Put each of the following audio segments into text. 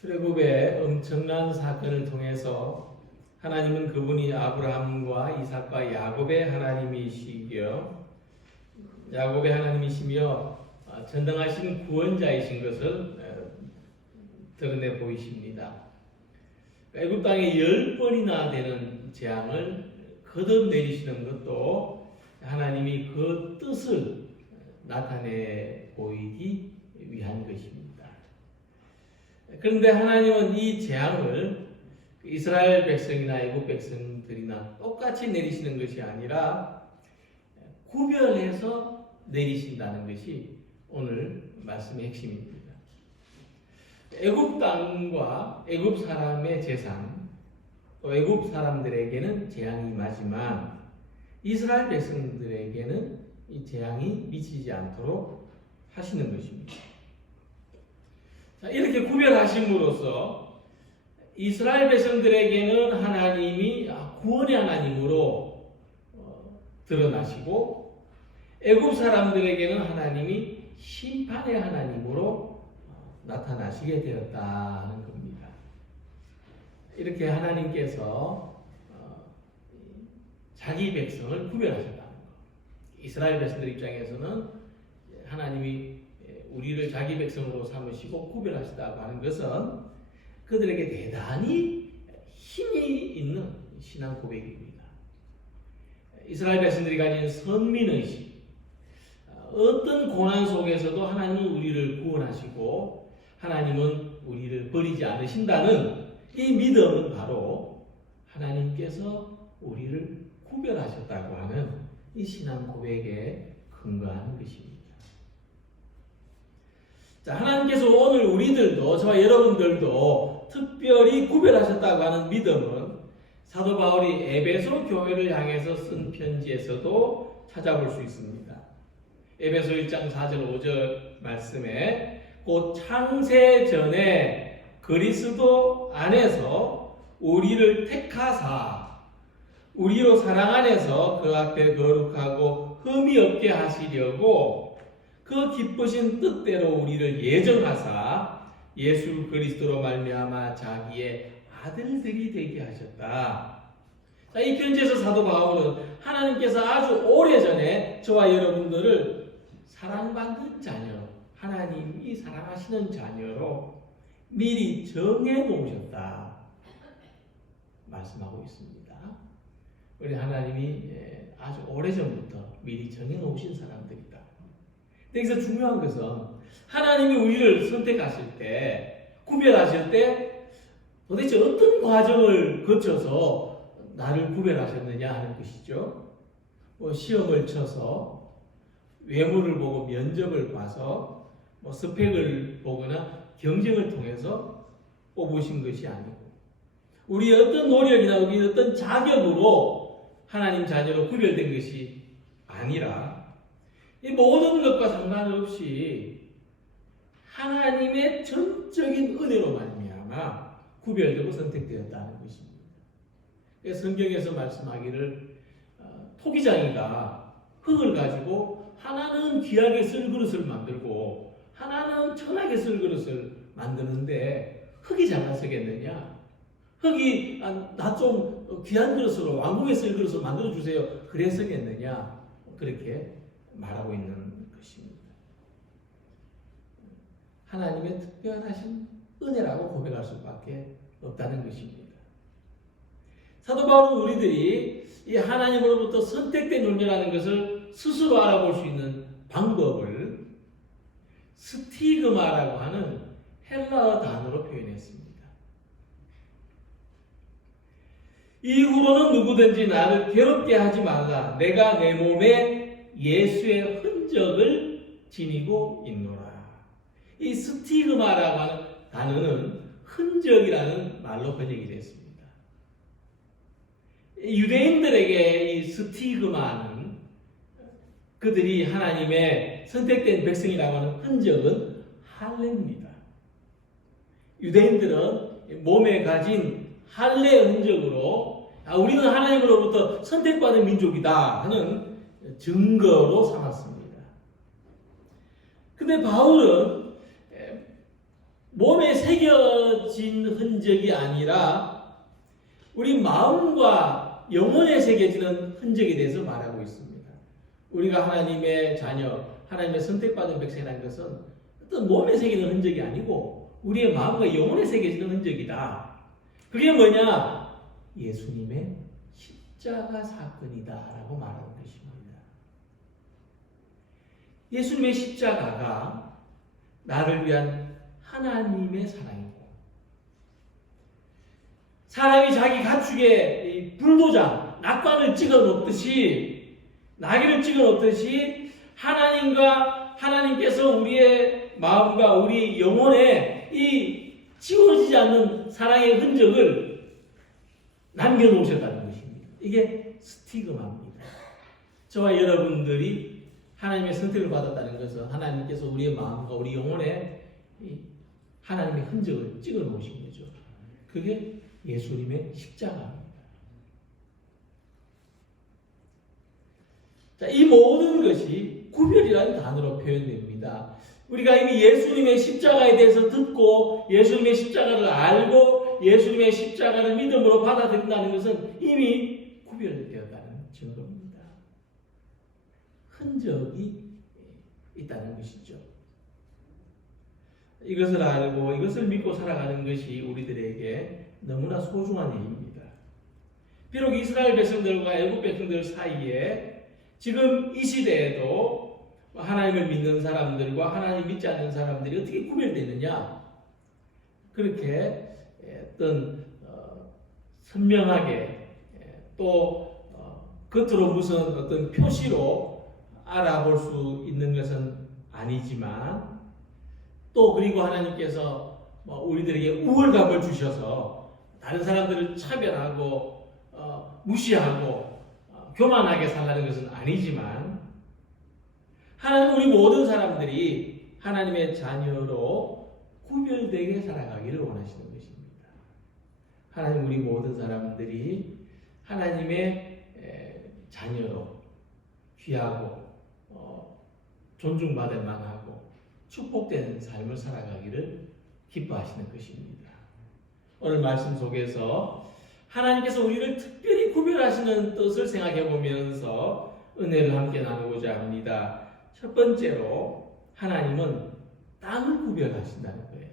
출애굽의 엄청난 사건을 통해서 하나님은 그분이 아브라함과 이삭과 야곱의 하나님이시며 전능하신 구원자이신 것을 드러내 보이십니다. 애굽 땅에 10번이나 되는 재앙을 거듭 내리시는 것도 하나님이 그 뜻을 나타내 보이기 위한 것입니다. 그런데 하나님은 이 재앙을 이스라엘 백성이나 애굽 백성들이나 똑같이 내리시는 것이 아니라 구별해서 내리신다는 것이 오늘 말씀의 핵심입니다. 애굽 땅과 애굽 사람의 재산, 또 애굽 사람들에게는 재앙이 임하지만 이스라엘 백성들에게는 이 재앙이 미치지 않도록 하시는 것입니다. 자, 이렇게 구별하심으로써 이스라엘 백성들에게는 하나님이 구원의 하나님으로 드러나시고 애굽 사람들에게는 하나님이 심판의 하나님으로 나타나시게 되었다는 겁니다. 이렇게 하나님께서 자기 백성을 구별하셨다는 것. 이스라엘 백성들 입장에서는 하나님이 우리를 자기 백성으로 삼으시고 구별하시다고 하는 것은 그들에게 대단히 힘이 있는 신앙 고백입니다. 이스라엘 백성들이 가진 선민의식, 어떤 고난 속에서도 하나님은 우리를 구원하시고 하나님은 우리를 버리지 않으신다는 이 믿음은 바로 하나님께서 우리를 구별하셨다고 하는 이 신앙 고백에 근거하는 것입니다. 자, 하나님께서 오늘 우리들도, 저와 여러분들도 특별히 구별하셨다고 하는 믿음은 사도 바울이 에베소 교회를 향해서 쓴 편지에서도 찾아볼 수 있습니다. 에베소 1장 4절 5절 말씀에 곧 창세 전에 그리스도 안에서 우리를 택하사 우리로 사랑 안에서 그 앞에 거룩하고 흠이 없게 하시려고 그 기쁘신 뜻대로 우리를 예정하사 예수 그리스도로 말미암아 자기의 아들들이 되게 하셨다. 자, 이 편지에서 사도 바울은 하나님께서 아주 오래전에 저와 여러분들을 사랑받는 자녀, 하나님이 사랑하시는 자녀로 미리 정해 놓으셨다 말씀하고 있습니다. 우리 하나님이 아주 오래전부터 미리 정해 놓으신 사람들이다. 여기서 중요한 것은 하나님이 우리를 선택하실 때, 구별하실 때 도대체 어떤 과정을 거쳐서 나를 구별하셨느냐 하는 것이죠. 시험을 쳐서 외모를 보고 면접을 봐서 스펙을 보거나 경쟁을 통해서 뽑으신 것이 아니고 우리의 어떤 노력이나 우리의 어떤 자격으로 하나님 자녀로 구별된 것이 아니라 이 모든 것과 상관없이 하나님의 전적인 은혜로 말미암아 구별되고 선택되었다는 것입니다. 성경에서 말씀하기를 토기장이가 흙을 가지고 하나는 귀하게 쓸 그릇을 만들고 하나는 천하게 쓸 그릇을 만드는데 흙이 장난쓰겠느냐? 흙이 나 좀 귀한 그릇으로 왕궁에 쓸 그릇으로 만들어주세요. 그랬으겠느냐? 그렇게 말하고 있는 것입니다. 하나님의 특별하신 은혜라고 고백할 수밖에 없다는 것입니다. 사도 바울은 우리들이 이 하나님으로부터 선택된 존재라는 것을 스스로 알아볼 수 있는 방법을 스티그마라고 하는 헬라어 단어로 표현했습니다. 이후로는 누구든지 나를 괴롭게 하지 말라. 내가 내 몸에 예수의 흔적을 지니고 있노라. 이 스티그마라고 하는 단어는 흔적이라는 말로 번역이 됐습니다. 유대인들에게 이 스티그마는 그들이 하나님의 선택된 백성이라고 하는 흔적은 할례입니다. 유대인들은 몸에 가진 할례 흔적으로 우리는 하나님으로부터 선택받은 민족이다 하는 증거로 삼았습니다. 근데 바울은 몸에 새겨진 새겨진 흔적이 아니라 우리 마음과 영혼에 새겨지는 흔적에 대해서 말하고 있습니다. 우리가 하나님의 자녀, 하나님의 선택받은 백성이라는 것은 어떤 몸에 새기는 흔적이 아니고 우리의 마음과 영혼에 새겨지는 흔적이다. 그게 뭐냐? 예수님의 십자가 사건이다라고 말하는 것입니다. 예수님의 십자가가 나를 위한 하나님의 사랑이고, 사람이 자기 가축에 불도장, 낙관을 찍어 놓듯이, 나귀를 찍어 놓듯이 하나님께서 우리의 마음과 우리 영혼에 이 지워지지 않는 사랑의 흔적을 남겨놓으셨다는 것입니다. 이게 스티그마입니다. 저와 여러분들이 하나님의 선택을 받았다는 것은 하나님께서 우리의 마음과 우리 영혼에 하나님의 흔적을 찍어 놓으신 거죠. 그게 예수님의 십자가입니다. 자, 이 모든 것이 구별이라는 단어로 표현됩니다. 우리가 이미 예수님의 십자가에 대해서 듣고 예수님의 십자가를 알고 예수님의 십자가를 믿음으로 받아들인다는 것은 이미 구별되었다는 증거입니다. 흔적이 있다는 것이죠. 이것을 알고 이것을 믿고 살아가는 것이 우리들에게 너무나 소중한 일입니다. 비록 이스라엘 백성들과 애굽 백성들 사이에 지금 이 시대에도 하나님을 믿는 사람들과 하나님 믿지 않는 사람들이 어떻게 구별되느냐? 그렇게 어떤 선명하게 또 겉으로 무슨 어떤 표시로 알아볼 수 있는 것은 아니지만, 또 그리고 하나님께서 우리들에게 우월감을 주셔서 다른 사람들을 차별하고 무시하고 교만하게 살라는 것은 아니지만, 하나님 우리 모든 사람들이 하나님의 자녀로 구별되게 살아가기를 원하시는 것입니다. 하나님 우리 모든 사람들이 하나님의 자녀로 귀하고 존중받을 만하고 축복되는 삶을 살아가기를 기뻐하시는 것입니다. 오늘 말씀 속에서 하나님께서 우리를 특별히 구별하시는 뜻을 생각해 보면서 은혜를 함께 나누고자 합니다. 첫 번째로 하나님은 땅을 구별하신다는 거예요.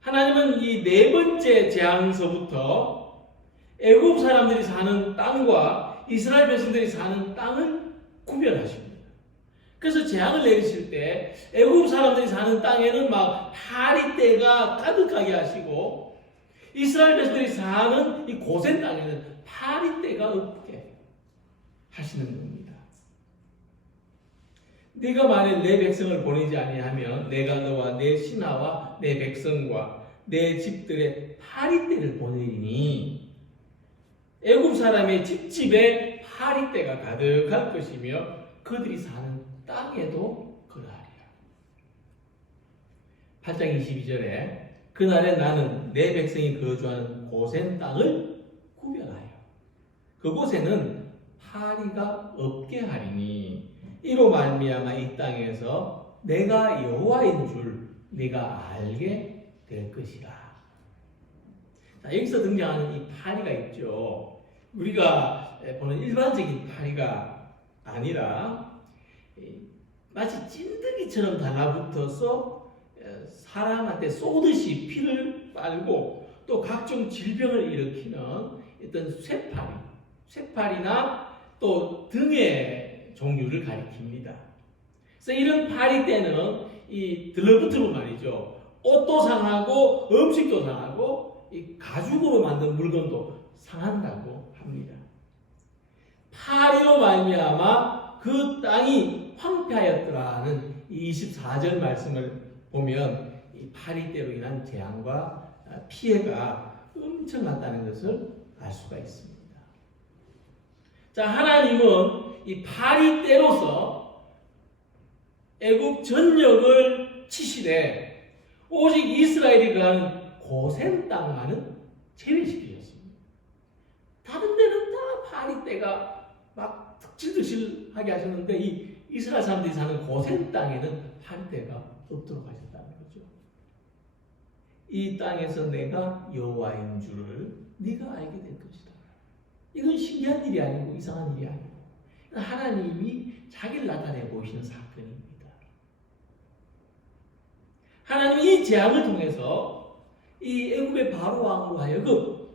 하나님은 이 네 번째 재앙서부터 애굽 사람들이 사는 땅과 이스라엘 백성들이 사는 땅을 구별하십니다. 그래서 재앙을 내리실 때 애굽 사람들이 사는 땅에는 막 파리떼가 가득하게 하시고, 이스라엘 백성들이 사는 이 고센 땅에는 파리떼가 없게 하시는 겁니다. 네가 만일 내 백성을 보내지 아니하면 내가 너와 내 신하와 내 백성과 내 집들의 파리떼를 보내리니 애굽 사람의 집집에 파리떼가 가득할 것이며 그들이 사는 땅에도 그러하리라. 8장 22절에 그날에 나는 내 백성이 거주하는 고센 땅을 구별하여 그곳에는 파리가 없게 하리니 이로 말미암아 이 땅에서 내가 여호와인 줄 네가 알게 될 것이라. 자, 여기서 등장하는 이 파리가 있죠. 우리가 보는 일반적인 파리가 아니라 마치 찐득이처럼 달라붙어서 사람한테 쏘듯이 피를 빨고 또 각종 질병을 일으키는 어떤 쇠파리나 또 등의 종류를 가리킵니다. 그래서 이런 파리 때는 이 들러붙으면 말이죠. 옷도 상하고 음식도 상하고 이 가죽으로 만든 물건도 상한다고 합니다. 파리로 말미암아 그 땅이 황폐하였더라는 이 24절 말씀을 보면 이 파리떼로 인한 재앙과 피해가 엄청났다는 것을 알 수가 있습니다. 자, 하나님은 이 파리떼로서 애굽 전역을 치시되 오직 이스라엘이 거하는 고센 땅만은 제외시키셨습니다. 다른 데는 다 파리떼가 막 득실득실하게 하셨는데 이 이스라엘 사람들이 사는 고센 땅에는 파리떼가 없도록 하셨다는 거죠. 이 땅에서 내가 여호와인 줄을 네가 알게 될 것이다. 이건 신기한 일이 아니고 이상한 일이 아니고 하나님이 자기를 나타내 보이시는 사건입니다. 하나님이 이 재앙을 통해서 이 애굽의 바로 왕으로 하여금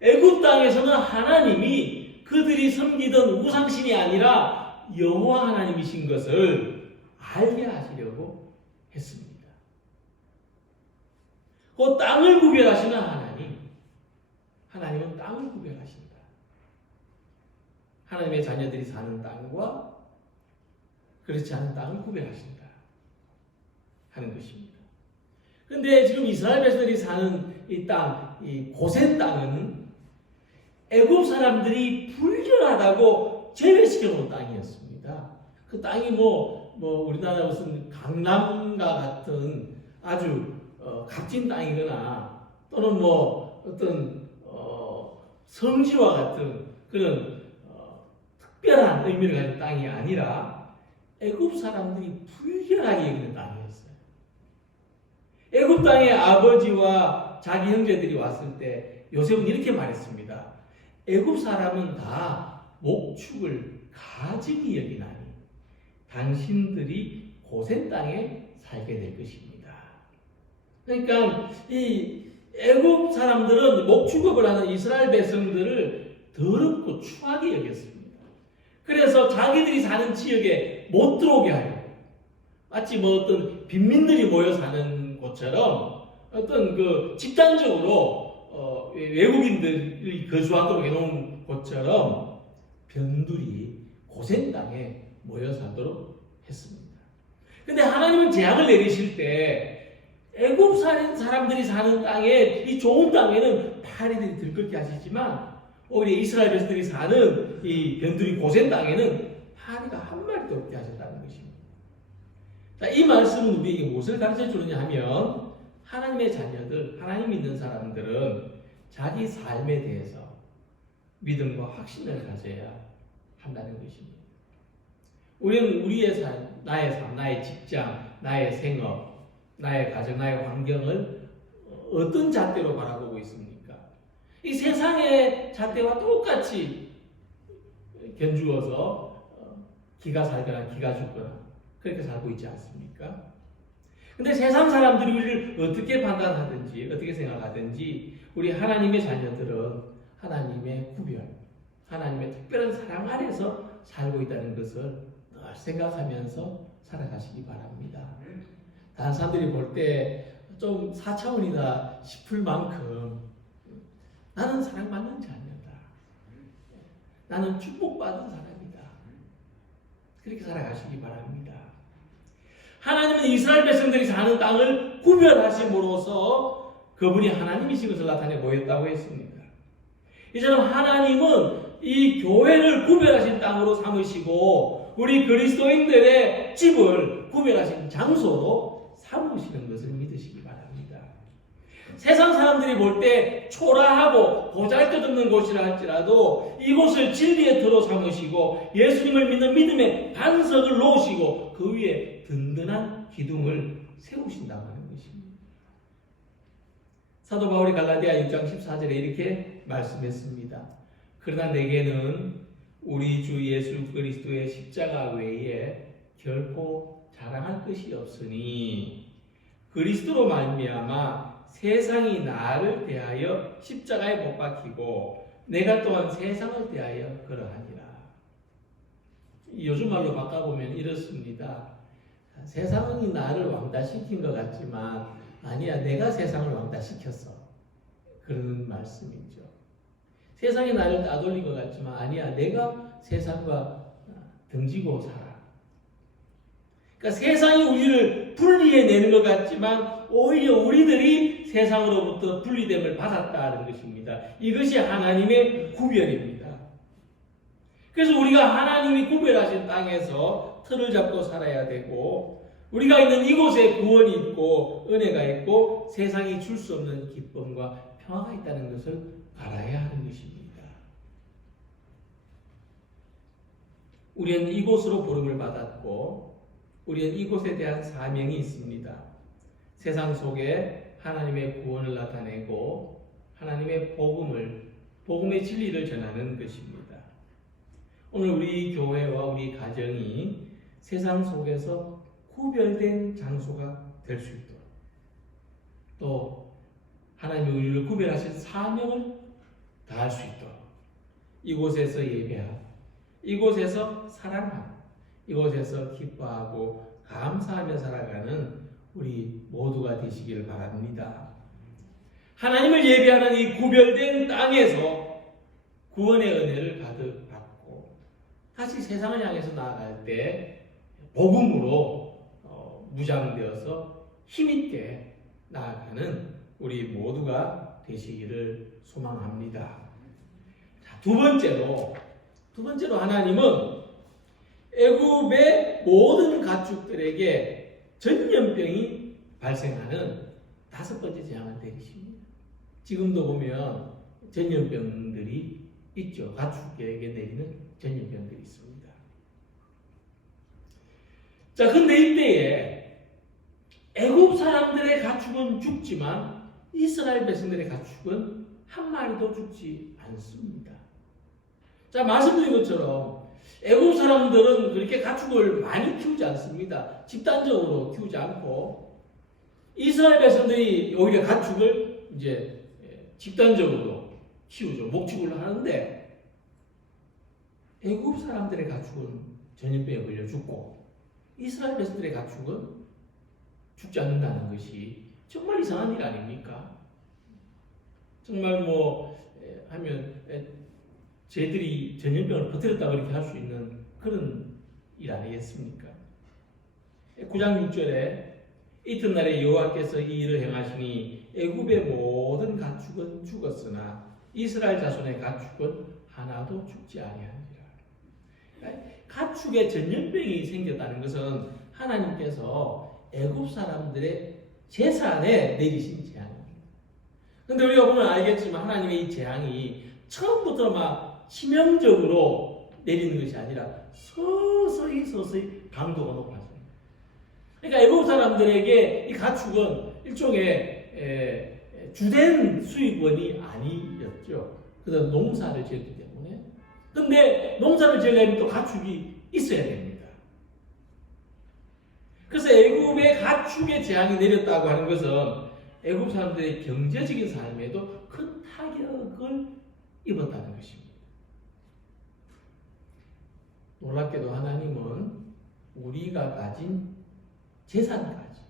애굽 땅에서는 하나님이 그들이 섬기던 우상신이 아니라 여호와 하나님이신 것을 알게 하시려고 했습니다. 그 땅을 구별하시는 하나님은 땅을 구별하신다. 하나님의 자녀들이 사는 땅과 그렇지 않은 땅을 구별하신다 하는 것입니다. 그런데 지금 이스라엘 백성들이 사는 이 땅, 이 고센 땅은 애굽 사람들이 불결하다고 제외시켜 놓은 땅이었습니다. 그 땅이 우리나라 무슨 강남과 같은 아주 값진 땅이거나 또는 어떤 성지와 같은 그런 특별한 의미를 가진 땅이 아니라 애굽 사람들이 불결하게 여기는 땅이었어요. 애굽 땅에 아버지와 자기 형제들이 왔을 때 요셉은 이렇게 말했습니다. 애굽 사람은 다 목축을 가증히 여기나니 당신들이 고센 땅에 살게 될 것입니다. 그러니까 이 애굽 사람들은 목축업을 하는 이스라엘 백성들을 더럽고 추하게 여겼습니다. 그래서 자기들이 사는 지역에 못 들어오게 하려고 마치 어떤 빈민들이 모여 사는 곳처럼 어떤 그 집단적으로 외국인들이 거주하도록 해놓은 곳처럼 변두리 고센 땅에 모여 살도록 했습니다. 그런데 하나님은 재앙을 내리실 때 애굽 사람들이 사는 땅에 이 좋은 땅에는 파리들이 들끓게 하시지만 오히려 이스라엘 백성들이 사는 이 변두리 고센 땅에는 파리가 한 마리도 없게 하셨다는 것입니다. 자, 이 말씀은 우리에게 무엇을 가르쳐 주느냐 하면 하나님의 자녀들, 하나님 믿는 사람들은 자기 삶에 대해서 믿음과 확신을 가져야 한다는 것입니다. 우리는 우리의 삶, 나의 삶, 나의 직장, 나의 생업, 나의 가정, 나의 환경을 어떤 잣대로 바라보고 있습니까? 이 세상의 잣대와 똑같이 견주어서 기가 살거나 기가 죽거나 그렇게 살고 있지 않습니까? 근데 세상 사람들이 우리를 어떻게 판단하든지 어떻게 생각하든지 우리 하나님의 자녀들은 하나님의 구별, 하나님의 특별한 사랑 안에서 살고 있다는 것을 늘 생각하면서 살아가시기 바랍니다. 다른 사람들이 볼 때 좀 4차원이다 싶을 만큼 나는 사랑받는 자녀다. 나는 축복받은 사람이다. 그렇게 살아가시기 바랍니다. 하나님은 이스라엘 백성들이 사는 땅을 구별하심으로써 그분이 하나님이신 것을 나타내 보였다고 했습니다. 이제는 하나님은 이 교회를 구별하신 땅으로 삼으시고 우리 그리스도인들의 집을 구별하신 장소로 삼으시는 것을 믿으시기 바랍니다. 세상 사람들이 볼 때 초라하고 보잘것없는 곳이라 할지라도 이곳을 진리의 터로 삼으시고 예수님을 믿는 믿음의 반석을 놓으시고 그 위에 든든한 기둥을 세우신다고 하는 것입니다. 사도 바울이 갈라디아 6장 14절에 이렇게 말씀했습니다. 그러나 내게는 우리 주 예수 그리스도의 십자가 외에 결코 자랑할 것이 없으니 그리스도로 말미암아 세상이 나를 대하여 십자가에 못 박히고 내가 또한 세상을 대하여 그러하니라. 요즘 말로 바꿔보면 이렇습니다. 세상이 나를 왕따시킨 것 같지만 아니야, 내가 세상을 왕따시켰어. 그런 말씀이죠. 세상이 나를 따돌린 것 같지만 아니야, 내가 세상과 등지고 살아. 그러니까 세상이 우리를 분리해내는 것 같지만 오히려 우리들이 세상으로부터 분리됨을 받았다는 것입니다. 이것이 하나님의 구별입니다. 그래서 우리가 하나님이 구별하신 땅에서 틀을 잡고 살아야 되고 우리가 있는 이곳에 구원이 있고 은혜가 있고 세상이 줄 수 없는 기쁨과 평화가 있다는 것을 알아야 하는 것입니다. 우리는 이곳으로 부름을 받았고 우리는 이곳에 대한 사명이 있습니다. 세상 속에 하나님의 구원을 나타내고 하나님의 복음의 진리를 전하는 것입니다. 오늘 우리 교회와 우리 가정이 세상 속에서 구별된 장소가 될 수 있도록, 또 하나님이 우리를 구별하신 사명을 다할 수 있도록 이곳에서 예배하고, 이곳에서 사랑하고, 이곳에서 기뻐하고 감사하며 살아가는 우리 모두가 되시기를 바랍니다. 하나님을 예배하는 이 구별된 땅에서 구원의 은혜를 받고 다시 세상을 향해서 나아갈 때 복음으로 무장되어서 힘있게 나아가는 우리 모두가 되시기를 소망합니다. 자, 두 번째로 하나님은 애굽의 모든 가축들에게 전염병이 발생하는 5번째 재앙을 내리십니다. 지금도 보면 전염병들이 있죠. 가축에게 내리는 전염병들이 있습니다. 자, 근데 이때에 애굽 사람들의 가축은 죽지만 이스라엘 백성들의 가축은 한 마리도 죽지 않습니다. 자, 말씀드린 것처럼 애굽 사람들은 그렇게 가축을 많이 키우지 않습니다. 집단적으로 키우지 않고 이스라엘 백성들이 오히려 가축을 이제 집단적으로 키우죠. 목축을 하는데 애굽 사람들의 가축은 전염병에 걸려 죽고 이스라엘 백성들의 가축은 죽지 않는다는 것이 정말 이상한 일 아닙니까? 정말 하면 쟤들이 전염병을 퍼뜨렸다 그렇게 할 수 있는 그런 일 아니겠습니까? 9장 6절에 이튿날에 여호와께서 이 일을 행하시니 애굽의 모든 가축은 죽었으나 이스라엘 자손의 가축은 하나도 죽지 아니하니라. 가축에 전염병이 생겼다는 것은 하나님께서 애굽 사람들의 재산에 내리신 재앙입니다. 그런데 우리가 보면 알겠지만 하나님의 이 재앙이 처음부터 막 치명적으로 내리는 것이 아니라 서서히 강도가 높아져요. 그러니까 애굽 사람들에게 이 가축은 일종의 주된 수입원이 아니었죠. 그래서 농사를 지었기 때문에. 그런데 농사를 지으려면 또 가축이 있어야 됩니다. 그래서 애굽의 가축의 재앙이 내렸다고 하는 것은 애굽 사람들의 경제적인 삶에도 큰 타격을 입었다는 것입니다. 놀랍게도 하나님은 우리가 가진 재산까지,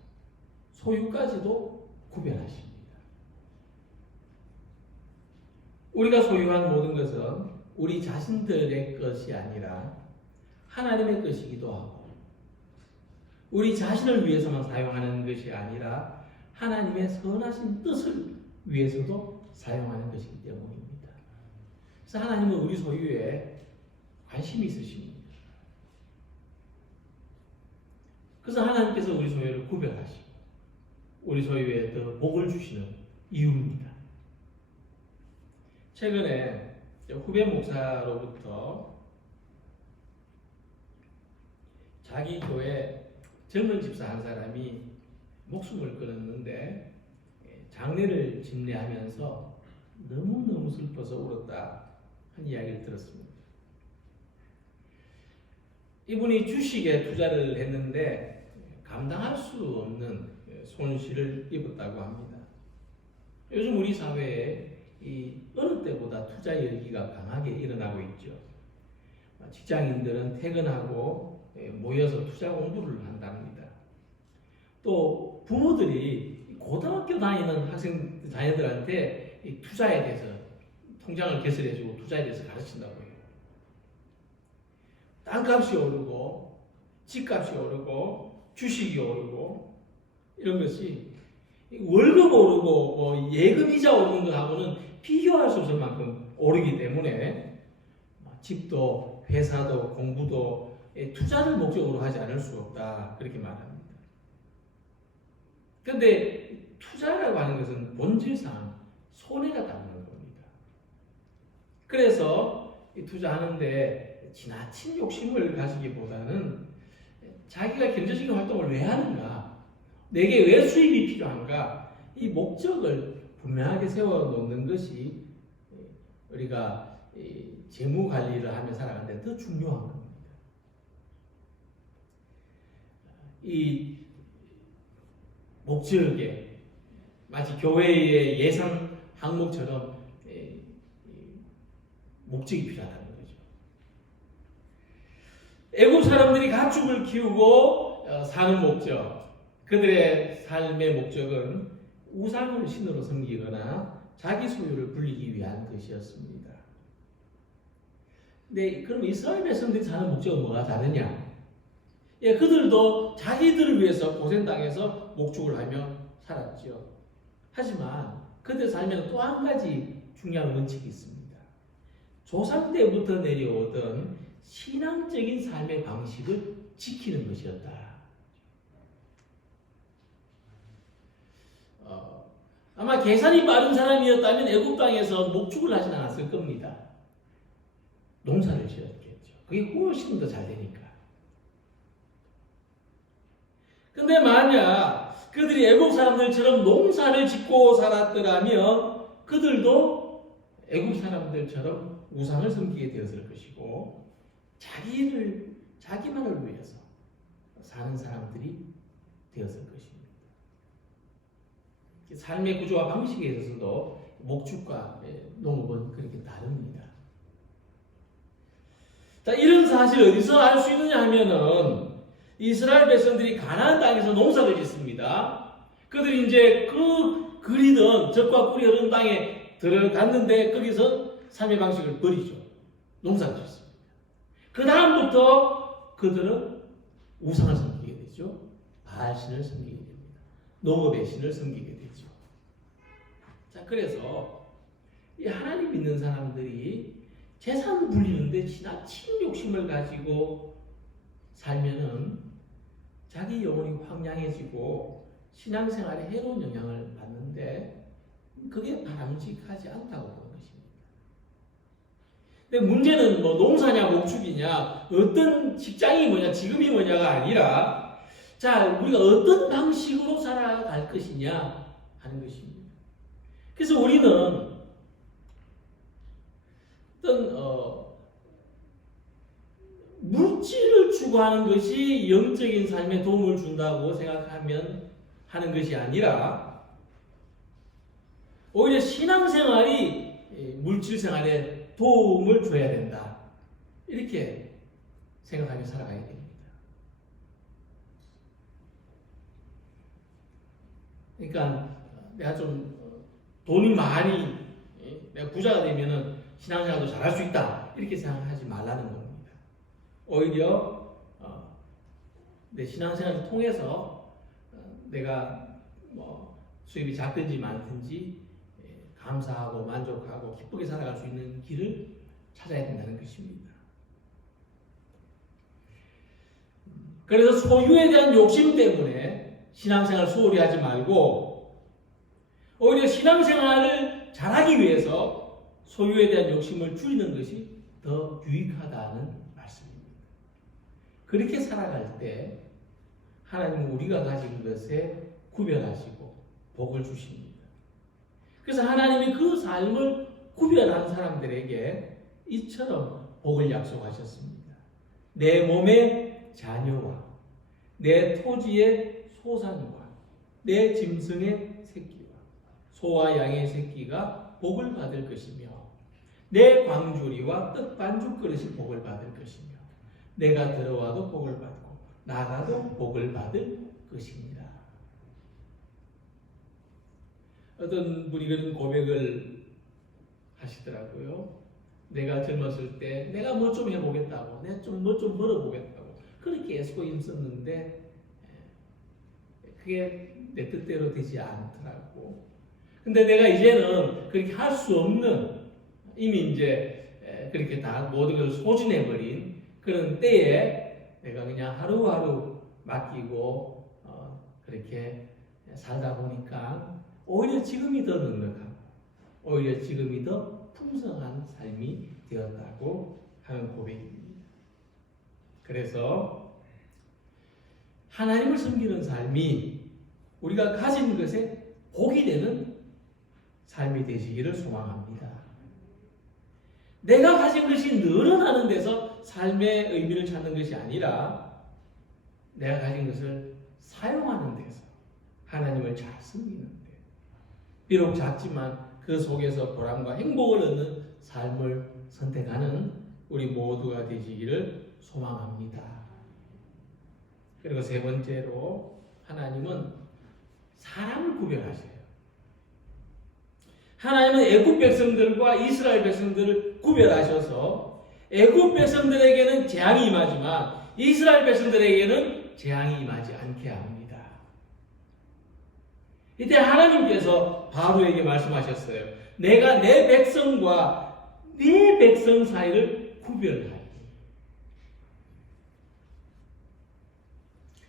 소유까지도 구별하십니다. 우리가 소유한 모든 것은 우리 자신들의 것이 아니라 하나님의 것이기도 하고, 우리 자신을 위해서만 사용하는 것이 아니라 하나님의 선하신 뜻을 위해서도 사용하는 것이기 때문입니다. 그래서 하나님은 우리 소유에 관심이 있으십니다. 그래서 하나님께서 우리 소유를 구별하시고 우리 소유에 더 복을 주시는 이유입니다. 최근에 후배 목사로부터 자기 교회 젊은 집사 한 사람이 목숨을 끊었는데 장례를 집례하면서 너무너무 슬퍼서 울었다 한 이야기를 들었습니다. 이분이 주식에 투자를 했는데 감당할 수 없는 손실을 입었다고 합니다. 요즘 우리 사회에 어느 때보다 투자 열기가 강하게 일어나고 있죠. 직장인들은 퇴근하고 모여서 투자 공부를 한답니다. 또 부모들이 고등학교 다니는 자녀들한테 투자에 대해서 통장을 개설해주고 투자에 대해서 가르친다고 해요. 땅값이 오르고 집값이 오르고 주식이 오르고 이런 것이 월급 오르고 예금 이자 오르는 것하고는 비교할 수 없을 만큼 오르기 때문에 집도 회사도 공부도 투자를 목적으로 하지 않을 수 없다 그렇게 말합니다. 그런데 투자라고 하는 것은 본질상 손해가 닿는 겁니다. 그래서 투자하는데 지나친 욕심을 가지기보다는 자기가 경제적인 활동을 왜 하는가, 내게 왜 수입이 필요한가, 이 목적을 분명하게 세워놓는 것이 우리가 재무 관리를 하며 살아가는데 더 중요한 겁니다. 이 목적에 마치 교회의 예산 항목처럼 목적이 필요하다는 거죠. 애국 사람들이 가축을 키우고 사는 목적, 그들의 삶의 목적은 우상을 신으로 섬기거나 자기 소유를 불리기 위한 것이었습니다. 근데 그럼 이스라엘 백성들이 사는 목적은 뭐가 다르냐? 예, 그들도 자기들을 위해서 고생 당해서 목축을 하며 살았죠. 하지만 그들 삶에는 또 한 가지 중요한 원칙이 있습니다. 조상 때부터 내려오던 신앙적인 삶의 방식을 지키는 것이었다. 아마 계산이 빠른 사람이었다면 애국 땅에서 목축을 하진 않았을 겁니다. 농사를 지었겠죠. 그게 훨씬 더 잘 되니까. 근데 만약 그들이 애국 사람들처럼 농사를 짓고 살았더라면 그들도 애국 사람들처럼 우상을 섬기게 되었을 것이고 자기만을 위해서 사는 사람들이 되었을 것입니다. 삶의 구조와 방식에 있어서도 목축과 농업은 그렇게 다릅니다. 자, 이런 사실을 어디서 알 수 있느냐 하면은 이스라엘 백성들이 가나안 땅에서 농사를 짓습니다. 그들이 이제 그리던 적과 꿀이 흐르는 땅에 들어갔는데 거기서 삶의 방식을 버리죠. 농사를 짓습니다. 그 다음부터 그들은 우상을 섬기게 되죠. 바알신을 섬기게 됩니다. 농업의 신을 섬기게 되죠. 자, 그래서 이 하나님 믿는 사람들이 재산 불리는데 지나친 욕심을 가지고 살면은 자기 영혼이 황량해지고 신앙생활에 해로운 영향을 받는데 그게 바람직하지 않다고 보는 것입니다. 근데 문제는 뭐 농사냐 목축이냐 어떤 직장이 뭐냐 직업이 뭐냐가 아니라 자 우리가 어떤 방식으로 살아갈 것이냐 하는 것입니다. 그래서 우리는 어떤 물질을 추구하는 것이 영적인 삶에 도움을 준다고 생각하면 하는 것이 아니라 오히려 신앙생활이 물질생활에 도움을 줘야 된다. 이렇게 생각하며 살아가야 됩니다. 그러니까 내가 좀 돈이 많이 내가 부자가 되면은 신앙생활도 잘할 수 있다. 이렇게 생각하지 말라는 겁니다. 오히려 내 신앙생활을 통해서 내가 뭐 수입이 작든지 많든지 감사하고 만족하고 기쁘게 살아갈 수 있는 길을 찾아야 된다는 것입니다. 그래서 소유에 대한 욕심 때문에 신앙생활을 소홀히 하지 말고 오히려 신앙생활을 잘하기 위해서 소유에 대한 욕심을 줄이는 것이 더 유익하다는 말씀입니다. 그렇게 살아갈 때 하나님은 우리가 가진 것에 구별하시고 복을 주십니다. 그래서 하나님이 그 삶을 구별한 사람들에게 이처럼 복을 약속하셨습니다. 내 몸의 자녀와 내 토지의 소산과 내 짐승의 새끼와 소와 양의 새끼가 복을 받을 것이며 내 광주리와 떡 반죽 그릇이 복을 받을 것이며 내가 들어와도 복을 받고 나가도 복을 받을 것입니다. 어떤 분이 그런 고백을 하시더라고요. 내가 젊었을 때 내가 뭐 좀 해보겠다고 내가 뭐 좀 벌어보겠다고 그렇게 애쓰고 힘썼는데 그게 내 뜻대로 되지 않더라고. 근데 내가 이제는 그렇게 할 수 없는 이미 이제 그렇게 다 모든 걸 소진해버린 그런 때에 내가 그냥 하루하루 맡기고 그렇게 살다 보니까 오히려 지금이 더 넉넉하고 오히려 지금이 더 풍성한 삶이 되었다고 하는 고백입니다. 그래서 하나님을 섬기는 삶이 우리가 가진 것에 복이 되는 삶이 되시기를 소망합니다. 내가 가진 것이 늘어나는 데서 삶의 의미를 찾는 것이 아니라 내가 가진 것을 사용하는 데서 하나님을 잘 섬기는 데, 비록 작지만 그 속에서 보람과 행복을 얻는 삶을 선택하는 우리 모두가 되시기를 소망합니다. 그리고 세 번째로 하나님은 사람을 구별하세요. 하나님은 애굽 백성들과 이스라엘 백성들을 구별하셔서 애굽 백성들에게는 재앙이 임하지만 이스라엘 백성들에게는 재앙이 임하지 않게 합니다. 이때 하나님께서 바로에게 말씀하셨어요. 내가 내 백성과 네 백성 사이를 구별하리.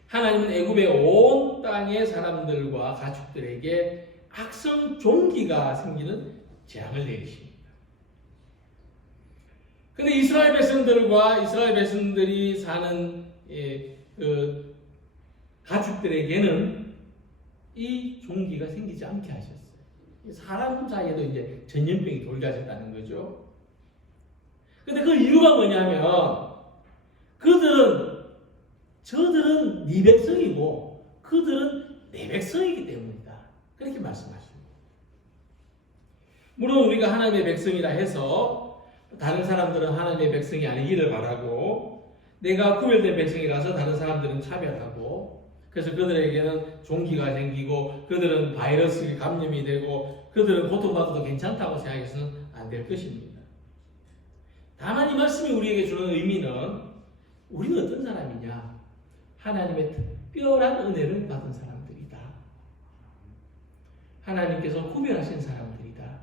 하나님은 애굽의 온 땅의 사람들과 가축들에게 악성 종기가 생기는 재앙을 내리십니다. 그런데 이스라엘 백성들이 사는 그 가축들에게는 이 종기가 생기지 않게 하셨어요. 사람 사이에도 이제 전염병이 돌게 거죠. 그런데 그 이유가 뭐냐면 저들은 네 백성이고 그들은 내 백성이기 때문이다. 그렇게 말씀하십니다. 물론 우리가 하나님의 백성이라 해서 다른 사람들은 하나님의 백성이 아니기를 바라고 내가 구별된 백성이라서 다른 사람들은 차별하고 그래서 그들에게는 종기가 생기고 그들은 바이러스 감염이 되고 그들은 고통받아도 괜찮다고 생각해서는 안 될 것입니다. 다만 이 말씀이 우리에게 주는 의미는 우리는 어떤 사람이냐? 하나님의 특별한 은혜를 받은 사람들이다. 하나님께서 구별하신 사람들이다.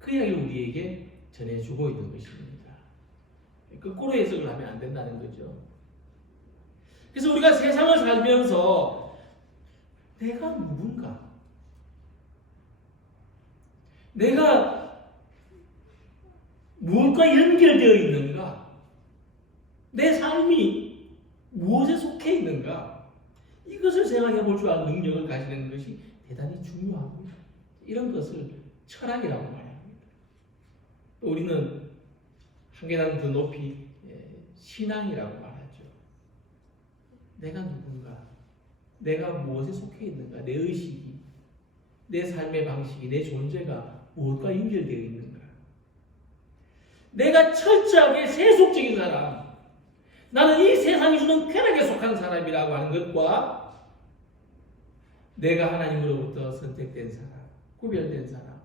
그 이야기를 우리에게 전해주고 있는 것입니다. 거꾸로 해석을 하면 안 된다는 거죠. 그래서 우리가 세상을 살면서 내가 누군가? 내가 무엇과 연결되어 있는가? 내 삶이 무엇에 속해 있는가? 이것을 생각해 볼 줄 아는 능력을 가지는 것이 대단히 중요합니다. 이런 것을 철학이라고 말합니다. 우리는 한 계단 더 높이 신앙이라고 말하죠. 내가 누군가? 내가 무엇에 속해 있는가? 내 의식이, 내 삶의 방식이, 내 존재가 무엇과 연결되어 있는가? 내가 철저하게 세속적인 사람, 나는 이 세상이 주는 쾌락에 속한 사람이라고 하는 것과 내가 하나님으로부터 선택된 사람, 구별된 사람,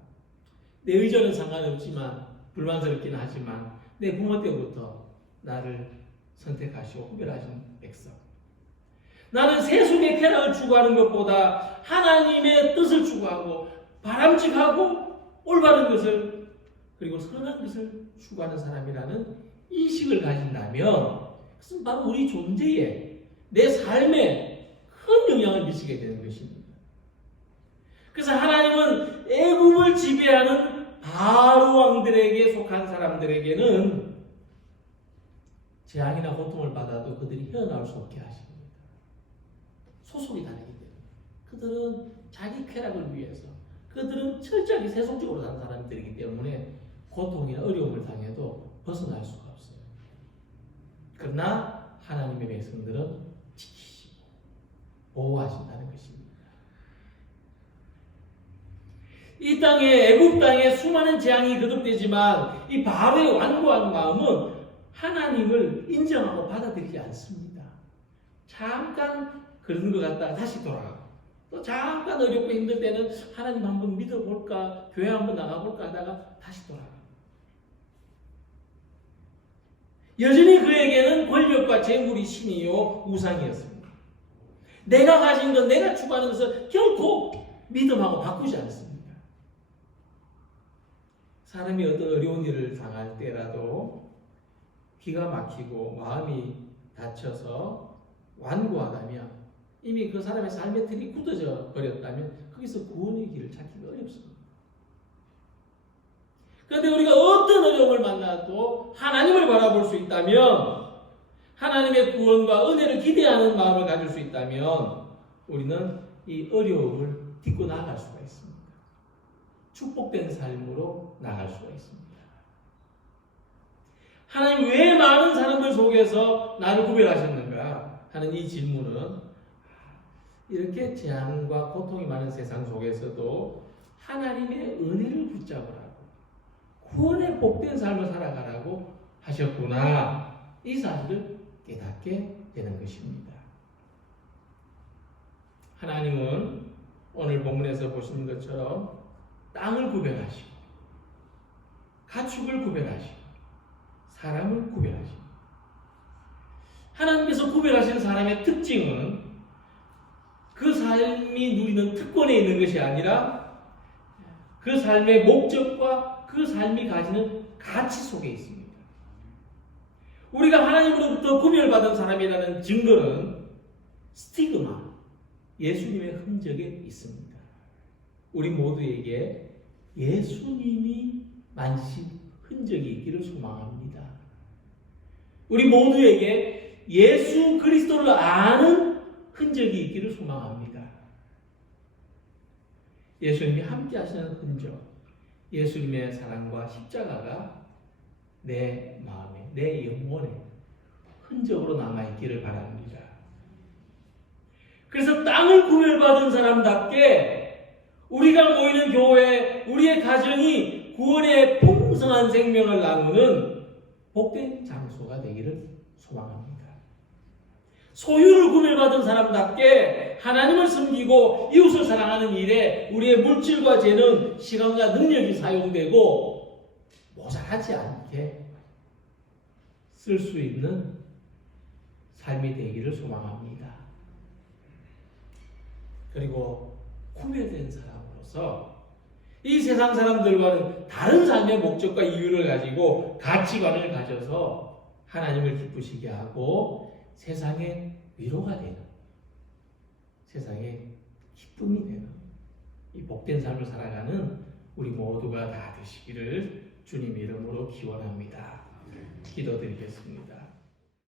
내 의전은 상관없지만 불만스럽긴 하지만 내 부모 때부터 나를 선택하시고 구별하신 백성, 나는 세속의 쾌락을 추구하는 것보다 하나님의 뜻을 추구하고 바람직하고 올바른 것을 그리고 선한 것을 추구하는 사람이라는 인식을 가진다면 그것은 바로 우리 존재에, 내 삶에 큰 영향을 미치게 되는 것입니다. 그래서 하나님은 애굽을 지배하는 바로 왕들에게 속한 사람들에게는 재앙이나 고통을 받아도 그들이 헤어나올 수 없게 하십니다. 소속이 다르기 때문에. 그들은 자기 쾌락을 위해서, 그들은 철저하게 세속적으로 사는 사람들이기 때문에 고통이나 어려움을 당해도 벗어날 수가 없어요. 그러나 하나님의 백성들은 지키시고 보호하신다는 것입니다. 이 땅에, 애굽 땅에 수많은 재앙이 거듭되지만 이 바로의 완고한 마음은 하나님을 인정하고 받아들이지 않습니다. 잠깐 그런 것 같다가 다시 돌아가고, 또 잠깐 어렵고 힘들 때는 하나님 한번 믿어볼까, 교회 한번 나가볼까 하다가 다시 돌아가고, 여전히 그에게는 권력과 재물이 신이요 우상이었습니다. 내가 가진 것, 내가 추구하는 것을 결코 믿음하고 바꾸지 않습니다. 사람이 어떤 어려운 일을 당할 때라도 기가 막히고 마음이 다쳐서 완고하다면, 이미 그 사람의 삶의 틀이 굳어져 버렸다면 거기서 구원의 길을 찾기가 어렵습니다. 그런데 우리가 어떤 어려움을 만나도 하나님을 바라볼 수 있다면, 하나님의 구원과 은혜를 기대하는 마음을 가질 수 있다면 우리는 이 어려움을 딛고 나아갈 수가 있습니다. 축복된 삶으로 나아갈 수가 있습니다. 하나님 왜 많은 사람들 속에서 나를 구별하셨는가 하는 이 질문은 이렇게 재앙과 고통이 많은 세상 속에서도 하나님의 은혜를 붙잡으라고 구원의 복된 삶을 살아가라고 하셨구나, 이 사실을 깨닫게 되는 것입니다. 하나님은 오늘 본문에서 보시는 것처럼 땅을 구별하시고 가축을 구별하시고 사람을 구별하시고, 하나님께서 구별하신 사람의 특징은 그 삶이 누리는 특권에 있는 것이 아니라 그 삶의 목적과 그 삶이 가지는 가치 속에 있습니다. 우리가 하나님으로부터 구별받은 사람이라는 증거는 스티그마, 예수님의 흔적에 있습니다. 우리 모두에게 예수님이 만지신 흔적이 있기를 소망합니다. 우리 모두에게 예수 그리스도를 아는 흔적이 있기를 소망합니다. 예수님이 함께 하시는 흔적, 예수님의 사랑과 십자가가 내 마음에, 내 영혼에 흔적으로 남아있기를 바랍니다. 그래서 땅을 구별받은 사람답게 우리가 모이는 교회, 우리의 가정이 구원의 풍성한 생명을 나누는 복된 장소가 되기를 소망합니다. 소유를 구별받은 사람답게 하나님을 섬기고 이웃을 사랑하는 일에 우리의 물질과 재능, 시간과 능력이 사용되고 모자라지 않게 쓸 수 있는 삶이 되기를 소망합니다. 그리고 구별된 사람으로서 이 세상 사람들과는 다른 삶의 목적과 이유를 가지고 가치관을 가져서 하나님을 기쁘시게 하고 세상의 위로가 되는, 세상의 기쁨이 되는 이 복된 삶을 살아가는 우리 모두가 다 되시기를 주님 이름으로 기원합니다. 기도드리겠습니다.